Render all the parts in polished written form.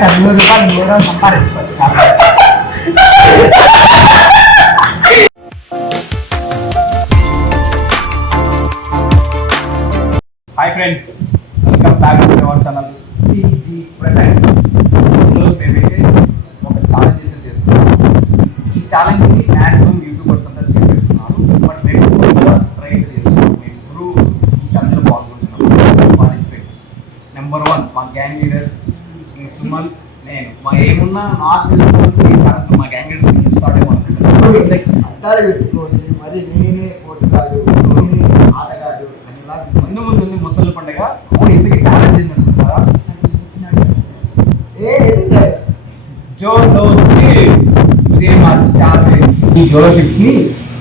Sir 100 రూపాయలు సంపాదించుకోవచ్చు. Hi friends, welcome back to our channel సిజీ presents. ఈరోజు మేమైతే ఒక ఛాలెంజ్ అయితే చేస్తున్నాం. ఈ ఛాలెంజ్ని మ్యాక్సిమం యూట్యూబర్స్ అంతా చేసేస్తున్నారు, బట్ మేము కూడా ట్రై అయితే చేస్తున్నాం. మేము ఇప్పుడు ఈ ఛాలెంజ్లో పాల్గొంటున్నాం. పార్టిసిపేట్ నెంబర్ 1 మా గ్యాంగ్ లీడర్ సుమంత్, నేను. మా ఏమున్నా నాకు తెలుసు మా గ్యాంగ్ లీడర్ స్టార్ట్ అద్దాలు పెట్టుకొని మరి నేనే పోటుగాడు, నేనే ఆటగాడు అని ముందు ముందు ముసలి పండుగ. అవును, ఇంతకీ ఛాలెంజ్ ఏంటంటున్నారా? జోలో చిప్స్. ఇదే మా ఛాలెంజ్. ఈ జోలో చిప్స్ ని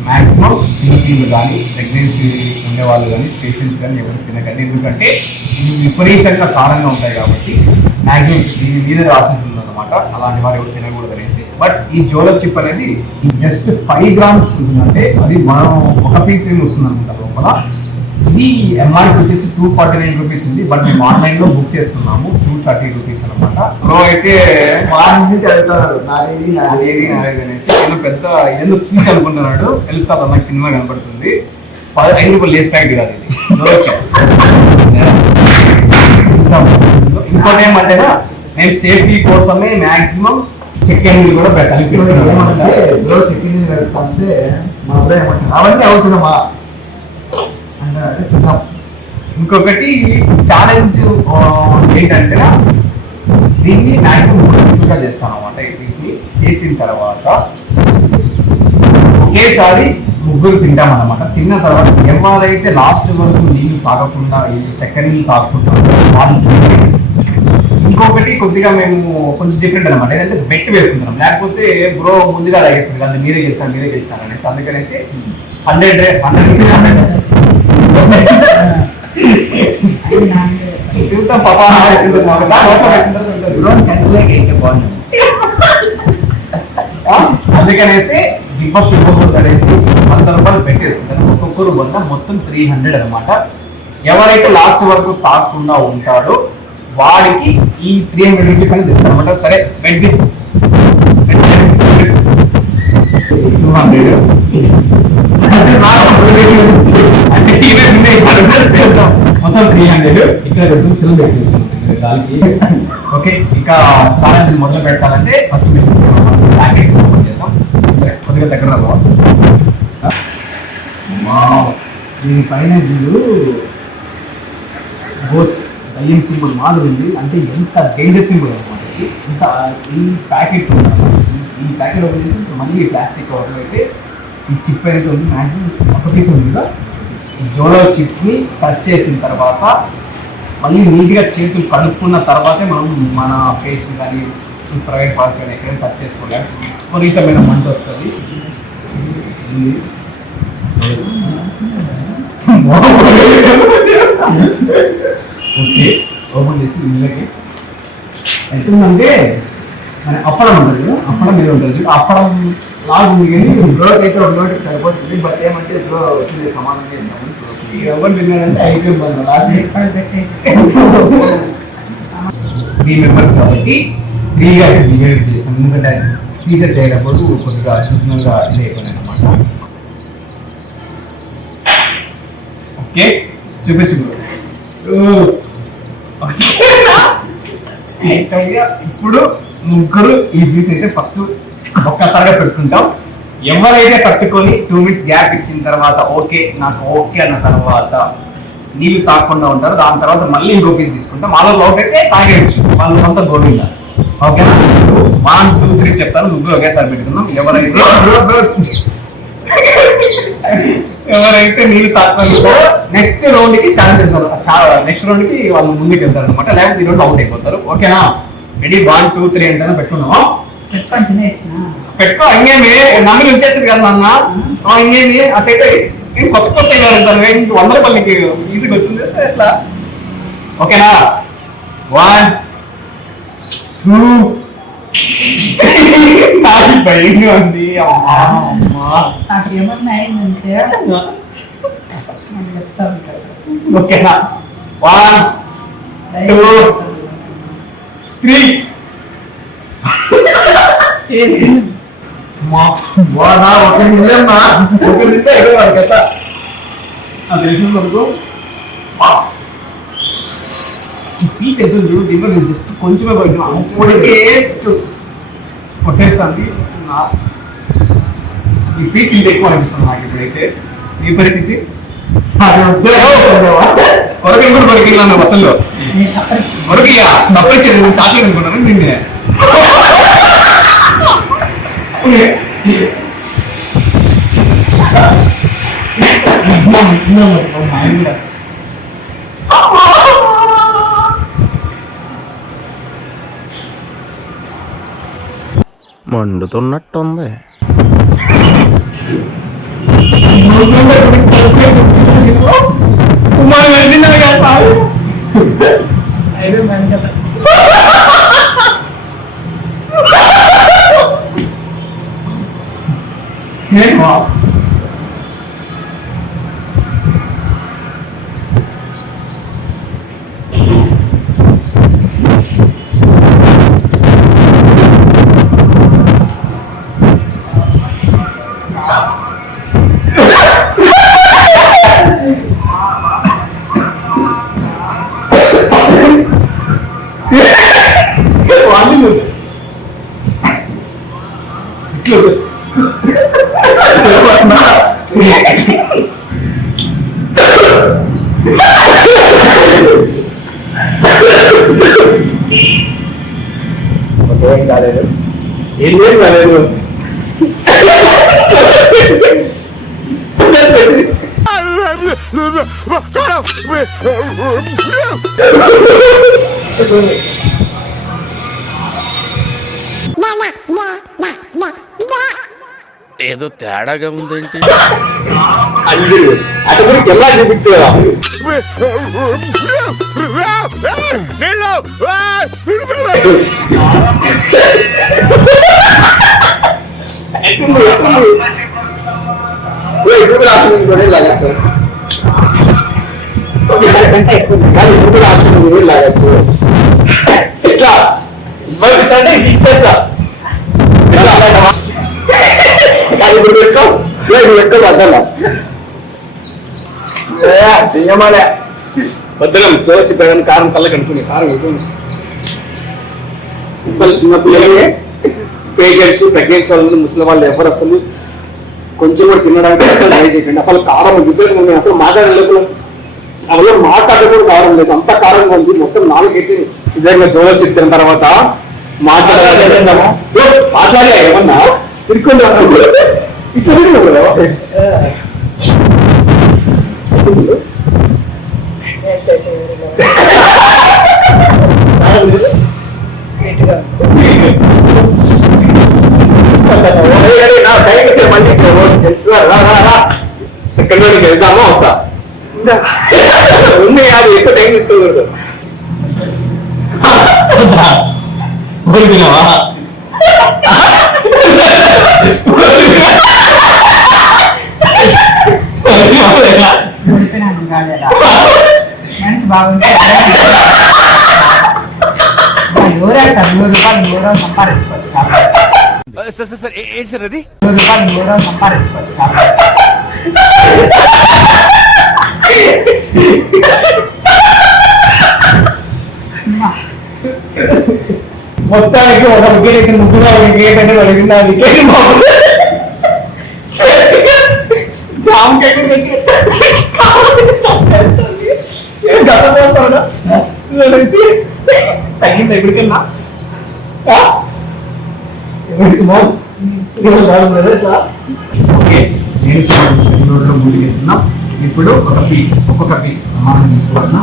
మాక్సిమం చిన్నపిల్లలు కానీ, ప్రెగ్నెన్సీ ఉండేవాళ్ళు కానీ, పేషెంట్స్ కానీ ఎవరు తినకండి. ఎందుకంటే ఇవి విపరీతంగా కారంగా ఉంటాయి కాబట్టి మాక్సిమం దీని మీద రాసి ఉంటుంది అనమాట. అలాంటి వారు ఎవరు తినకూడదు అనేసి. బట్ ఈ జోలో చిప్ అనేది జస్ట్ 5 grams ఉంటుంది. అంటే అది మనం ఒక పీస్ ఏమి వస్తుంది అనమాట లోపల. ఇది ఎంఆర్పి వచ్చేసి 249 రూపీస్ ఉంది. బట్ మేము ఆన్లైన్ లో బుక్ చేస్తున్నాము 230 రూపీస్ అనమాట. ప్రో అయితే అనేసి పెద్ద ఏదో సినిమా అనుకుంటున్నాడు. తెలుసా నాకు సినిమా కనపడుతుంది. 5 రూపాయలు లేస్ ప్యాకెట్ కాదు ఇది. ఇంకోటి ఏమంటే మేము సేఫ్టీ కోసమే మాక్సిమం చికెన్ కూడా పెట్టాలి. అవన్నీ అవుతున్నామా? ఇంకొకటి ఛాలెంజ్ ఏంటంటే దీన్ని మ్యాక్సిమం 3 పీసులుగా చేస్తాను అనమాట. ఈ పీస్ని చేసిన తర్వాత ఒకేసారి ముగ్గురు తింటాం అనమాట. తిన్న తర్వాత ఎవరైతే లాస్ట్ వరకు నీళ్ళు తాగకుండా, ఈ చక్కెర నీళ్ళు తాగకుండా వాళ్ళు. ఇంకొకటి కొద్దిగా మేము కొంచెం డిఫరెంట్ అనమాట. ఏంటంటే బెట్ వేసుకుంటాం. లేకపోతే బ్రో ముందుగా తాగేస్తారు కదా, మీరే చేస్తారు అనేసి. అందుకనేసి 100 రూపీస్ అందుకనేసి అనేసి 100 రూపాయలు పెట్టేసుకుంటారు. ఒక్కొక్కరు వద్ద మొత్తం 300 అనమాట. ఎవరైతే లాస్ట్ వరకు తాకుండా ఉంటాడో వాడికి ఈ 300 రూపీస్ అనేది తెస్తారు అనమాట. సరే పెట్టి 200 మొత్తం 300 ఇక్కడ దానికి. ఓకే, ఇక ఛాలెంజ్ మొదలు పెట్టాలంటే ఫస్ట్ మేము ప్యాకెట్ ఓపెన్ చేద్దాం. కొద్దిగా దగ్గర దీనిపైన వీళ్ళు గోస్ట్ దయ్యం సింబల్ మాదిరి ఉంది. అంటే ఎంత డేంజర్ సింబల్ అనమాట. ఇంత ఈ ప్యాకెట్ ఈ ప్యాకెట్ ఓపెన్ చేసి మళ్ళీ ప్లాస్టిక్ కవర్లో అయితే ఈ చిప్ అయితే ఉంది. మ్యాక్సిమం ఒక పీస్ ఉంది కదా. ఈ జోలో చిప్ని కట్ చేసిన తర్వాత మళ్ళీ నీట్గా చేతులు కడుక్కున్న తర్వాతే మనం మన ఫేస్ కానీ ప్రైవేట్ పార్ట్స్ కానీ ఎక్కడైనా టచ్ చేసుకోవాలి. విపరీతమైన మంట వస్తుంది. ఓకే, ఓపెన్ చేసి ఇందులోకి ఎట్టుందంటే మన అప్పడం ఉంటుంది కదా, అప్పడం మీద ఉంటుంది. అప్పడం లాగు ఉంది కానీ బ్రోకి అయితే ఒక నోటికి సరిపోతుంది. బట్ ఏమంటే బ్రో వచ్చి సమానంగా ఎవరు తిన్నాడంటే అయిపోయింది. లాస్ట్ 3 మెంబర్స్ కాబట్టి 3గా డివైడ్ చేసాం. ఎందుకంటే టీచర్ చేయకపోతే కొద్దిగా చిన్నగా ఇది అయిపోయింది అనమాట. ఓకే, చూపించు. ఇప్పుడు ముగ్గురు ఈ పీస్ అయితే ఫస్ట్ ఒక్కసారిగా పెట్టుకుంటాం. ఎవరైతే పట్టుకొని 2 minutes గ్యాప్ ఇచ్చిన తర్వాత ఓకే నాకు ఓకే అన్న తర్వాత నీళ్ళు తాకుండా ఉంటారు. దాని తర్వాత మళ్ళీ ఇంకో పీస్ తీసుకుంటాం. వాళ్ళ అవుట్ అయితే తాగేయచ్చు, వాళ్ళు కొంత గోవిందా. ఓకేనా? 1 2 3 చెప్తాను, ముగ్గురు ఒకేసారి పెట్టుకుందాం. ఎవరైతే నీళ్ళు తాకుండా నెక్స్ట్ రౌండ్ కి ఛాలెంజ్ వెళ్తారు. నెక్స్ట్ రౌండ్ కి వాళ్ళు ముందుకు వెళ్తారు అనమాట. లేకపోతే ఈ రౌండ్ అవుట్ అయిపోతారు. ఓకేనా? రెడీ 1 2 3 అంటే పెట్టుకున్నాం. పెట్టుకో. ఇంకేమి నమ్మి వచ్చేసింది కదా నాన్న. ఇంకేమి అట్టయితే కొత్త కొత్త వెళ్తాను. 100 రూపాయలకి ఈజీగా వచ్చింది ఎట్లా? ఓకేనా? 1 2 నాకు భయంగా ఉంది. నాకు ఏమన్నా అయిందంటే ఓకేనా 1 2 3 వాడా ఒక నిజమ్మా ఒక నిజం ఎక్కడ వాడి కథ ఆ తెలిసిన వరకు ఈ పీస్ ఎంత చూడు దీంట్లో నేను జస్ట్ కొంచెమే పడినా అప్పటికే కొట్టేస్తుంది ఈ పీస్ ఇంత ఎక్కువ అనిపిస్తుంది నాకు ఇప్పుడైతే ఈ పరిస్థితి అది వద్దే కొరకలు కూడా కొరకెళ్ళాను బస్సుల్లో కొరకయ్యా తప్పచ్చేది చాక్లెట్ అనుకున్నాను నిన్నే మండుతున్నట్టుంది. ఏం కాలేదు ఏం లేదు కాలేదు ఏదో తేడాగా ఉందేంటి? అటు కూడా కెల్లా చూపించేవా ఇప్పుడు రాష్ట్రం లాగచ్చు కానీ ఇప్పుడు రాష్ట్రం లాగచ్చు ఎట్లా అంటే ఇది ఇచ్చేస్తా ఇప్పుడు పెట్టుకో పెట్టుకో బద్దలా చెయ్యమాలే భద్రం చూడొచ్చి పెరగని కారం కళ్ళకి అనుకునే కారం ఉంటుంది అసలు చిన్న పిల్లలే పేషెంట్స్ ప్రెగ్నెన్సీ వాళ్ళు ముస్లిం వాళ్ళు ఎవరు అసలు కొంచెం కూడా తినడానికి అసలు ట్రై చేయకండి అసలు కారం విపరీతంగా అసలు మాట్లాడలేదు అసలు మాట్లాడడం కారం లేదు అంత కారంగా ఉంది మొత్తం నాలుగైతే నిజంగా చూడొచ్చి తిన్న తర్వాత మాట్లాడే ఏమన్నా తిరుక్కుంటా సెకండ్ వాడికి వెళ్దామా వస్తా ఉంది కాదు ఎక్కువ టైం తీసుకోకూడదు మనిషి బాగుంటే ఎవరే సార్ 100 రూపాయలు 3 రోజులు సంపాదించుకోవచ్చు ఏంటి సార్ అది? 100 రూపాయలు 3 రోజులు సంపాదించుకోవచ్చు మొత్తానికి ఒక వికెట్ అయితే ముగ్గురు వికెట్ అంటే అడిగిందా వికెట్ జామకాయ తగ్గింది ఎక్కడికెళ్ళా ఓకే నేను ముందుకు వెళ్తున్నా ఇప్పుడు ఒక్కొక్క పీస్ సమానం తీసుకున్నా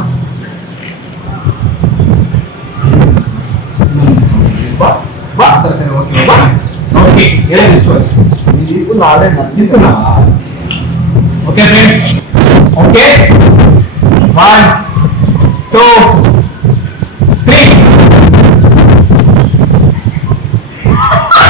సరే ఓకే ఓకే ఏదైనా తీసుకోవాలి తీసుకున్నా ఆల్రెడీ తీసుకున్నా ఓకే ఫ్రెండ్స్ ఓకే 1 2 3 1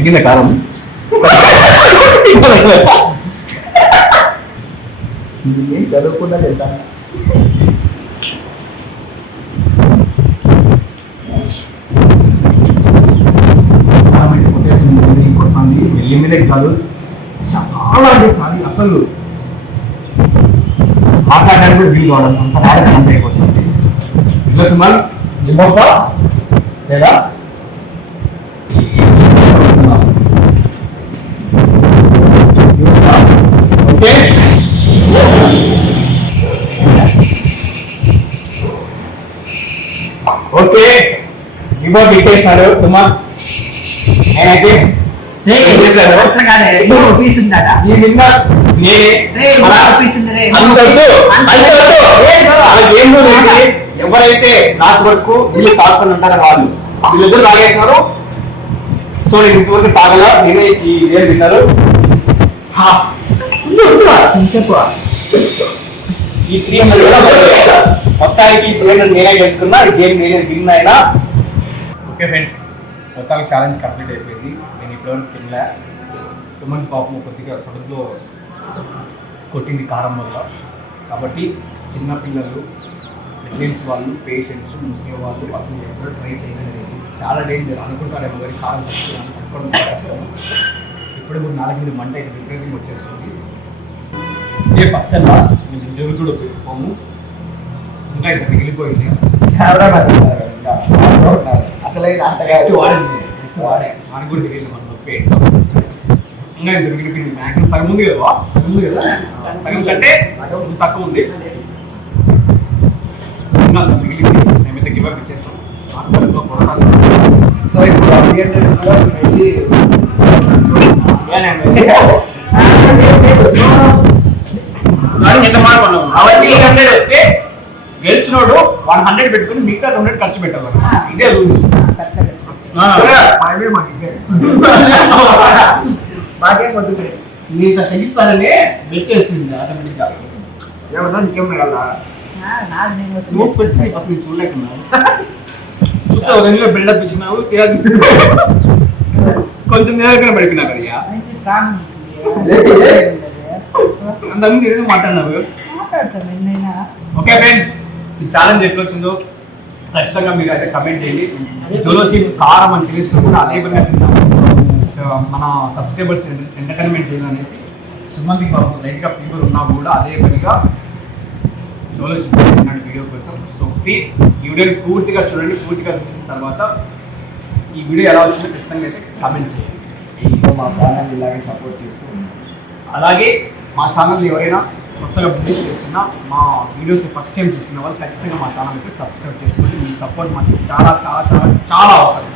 తగ్గింద కారం నేను చదువుకుండా తింటాను. కారం అయితే కొట్టేసింది, కొట్టండి వెళ్ళి మీదే కాదు, చాలా అంటే చాలా అసలు మాట్లాడడానికి కూడా వీలు కావడం అంత బాగా అంత అయిపోతుంది. ఇట్లా సుమారు జిమ్మొస్తా లేదా ఓకే ఓకే రిమోట్ ఇచ్చేసినాడు సుమార్. నేనైతే ఏం చేశాను? పీస్ ఉందట ఈ నిన్న పీస్ ఉంది రే. ఎవరైతే లాస్ట్ వరకు వీళ్ళు తాగుకొని ఉంటారో వాళ్ళు వీళ్ళిద్దరు తాగేసినారు. సో నేను ఇంతవరకు తాగల, నేనే ఈ గేమ్ విన్నారు. ఈ 300 మొత్తానికి ఈ 300 నేనే గెలుచుకున్నా, ఈ గేమ్ నేనే విన్ అయినా. ఓకే ఫ్రెండ్స్, మొత్తానికి ఛాలెంజ్ కంప్లీట్ అయిపోయింది. నేను ఇప్పుడు తినలే. సుమన్ పాపం కొద్దిగా కడుపులో కొట్టింది కారం వల్ల. కాబట్టి చిన్నపిల్లలు, ప్రెగ్నెన్సీ వాళ్ళు, పేషెంట్స్, ముస్లిం వాళ్ళు అసలు ఎప్పుడు ట్రై చేయలేదు. చాలా డేంజర్ అనుకుంటారేమో కానీ కారం పట్టుకోవడం కష్టం. ఇప్పుడు 4 మీద మంట అయితే విపరీతంగా వచ్చేస్తుంది. ఇదే ఫస్ట్ అలా మేము ఇంజోరు కూడా పెట్టుకోము. ఇంకా ఇక్కడ మిగిలిపోయింది. అసలైన నెక్స్ట్ వాడే మనకు కూడా తెలియదు మన నొప్పి ఏంటో. ఇంకా ఇంత మిగిలిపోయింది. మ్యాక్సిమం సగం ఉంది కదా, సగం కంటే తక్కువ ఉంది. ఇంకా అంత మిగిలిపోయింది. మేమైతే గివ్ అప్ ఇచ్చేస్తాం. సో ఇప్పుడు వెళ్ళి అవన్నీ 800 వస్తే గెలిచినోడు 100 పెట్టుకుని మిగతా 200 ఖర్చు పెట్టాలి. ఇదే రూల్. మాకేం వద్దు. మీకు తగ్గిస్తారనే పెట్టేస్తుంది ఆటోమేటిక్గా. ఏమన్నా నీకేం కదా నోట్స్ పెట్టి అసలు మీరు చూడలేకున్నావు. చూస్తే ఒక ఇంట్లో బిల్డప్ ఇచ్చినావు, కొంచెం నేరకనే పడిపోయినా కదయ్యా. అంతకుముందు ఏదో మాట్లాడినావు. ఓకే ఫ్రెండ్స్, ఈ ఛాలెంజ్ ఎట్లా వచ్చిందో ఖచ్చితంగా మీరు అయితే కమెంట్ చేయండి. జోలో వచ్చి కారం అని తెలిసిన కూడా అదే పనిగా తింటాము. మన సబ్స్క్రైబర్స్ ఎంటర్టైన్మెంట్ చేయాలనేసి సుమంత్కి లైట్గా ఫీవర్ ఉన్నా కూడా అదే పనిగా జోలో చూస్తున్నాడు వీడియో కోసం. సో ప్లీజ్ ఈ వీడియోని పూర్తిగా చూడండి. పూర్తిగా చూసిన తర్వాత ఈ వీడియో ఎలా వచ్చిందో ఖచ్చితంగా అయితే కామెంట్ చేయండి. మా ఛానల్ ఇలాగే సపోర్ట్ చేస్తూ అలాగే మా ఛానల్ ఎవరైనా కొత్తగా విజిట్ చేస్తున్నా, మా వీడియోస్ ఫస్ట్ టైం చూస్తున్న వాళ్ళు ఖచ్చితంగా మా ఛానల్కి సబ్స్క్రైబ్ చేసుకోండి. మీ సపోర్ట్ మాకు చాలా చాలా చాలా చాలా అవసరం.